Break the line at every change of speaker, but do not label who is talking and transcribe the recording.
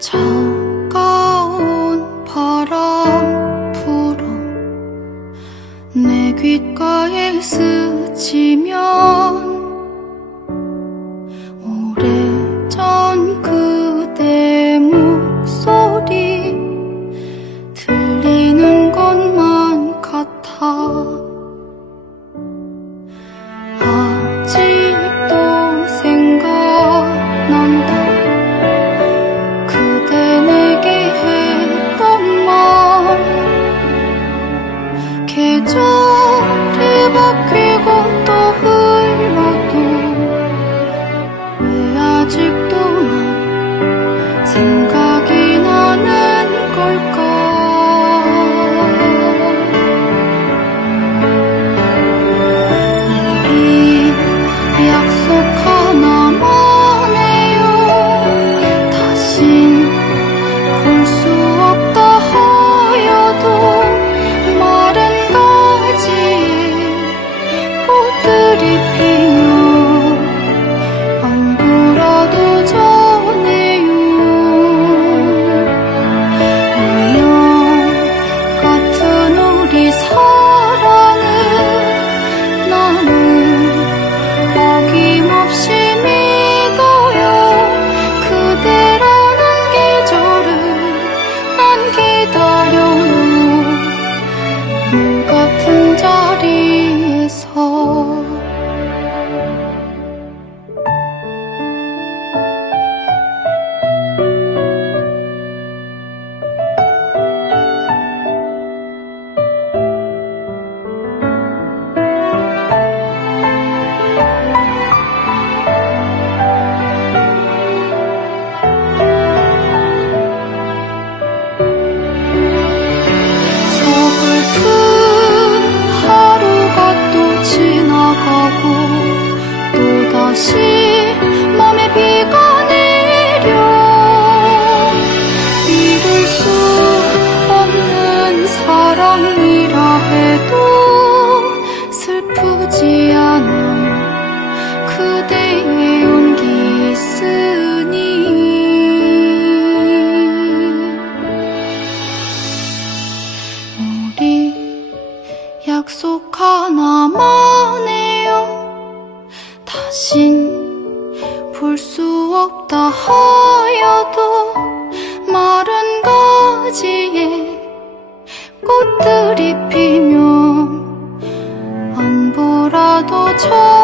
차가운 바람 불어 내 귓가에 스치면 앞에서 꽃들이 피면 안보라도 저